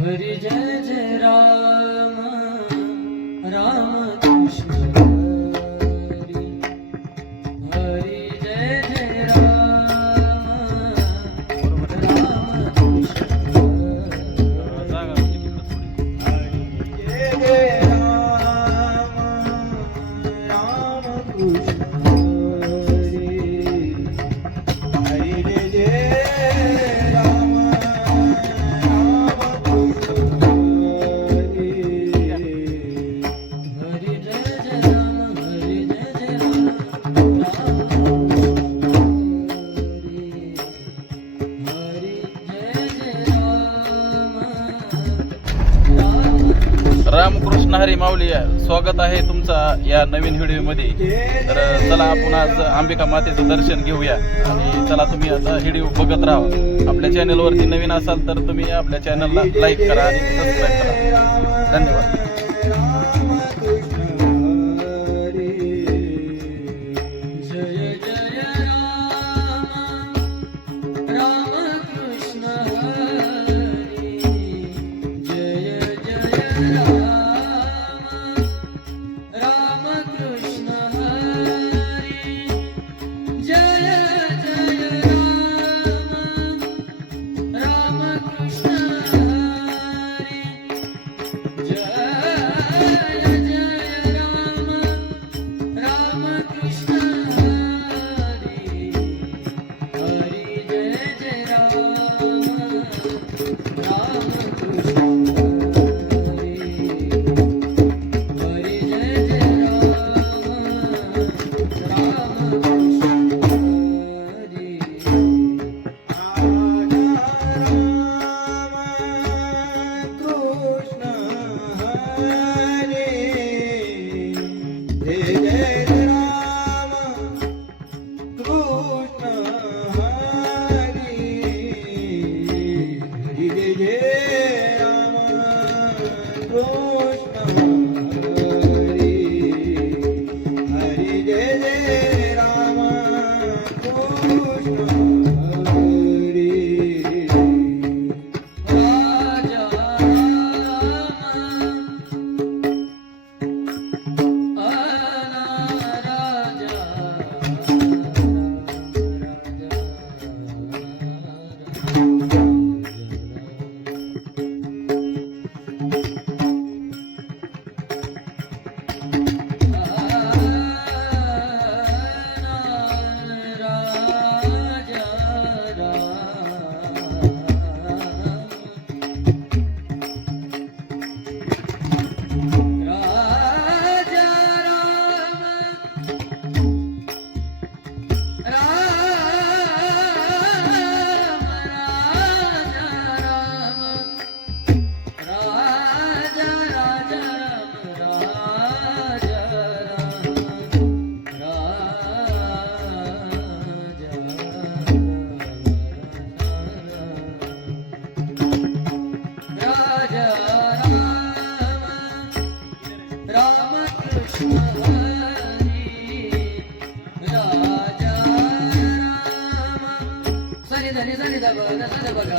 हरि जय जय राम राम स्वागत आहे तुमचा या नवीन व्हिडिओमध्ये तर चला आपण आज अंबिका मातेचं दर्शन घेऊया. आणि चला तुम्ही आता व्हिडिओ बघत राहा. आपल्या चॅनलवरती नवीन असाल तर तुम्ही आपल्या चॅनलला लाईक करा आणि सबस्क्राईब करा. धन्यवाद. राजा राम. सरी धनी सरी दब नसा बघा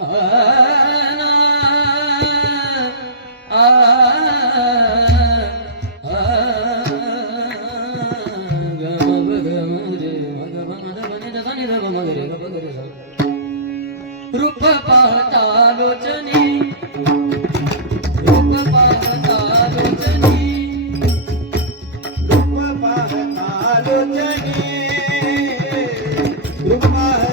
Ah है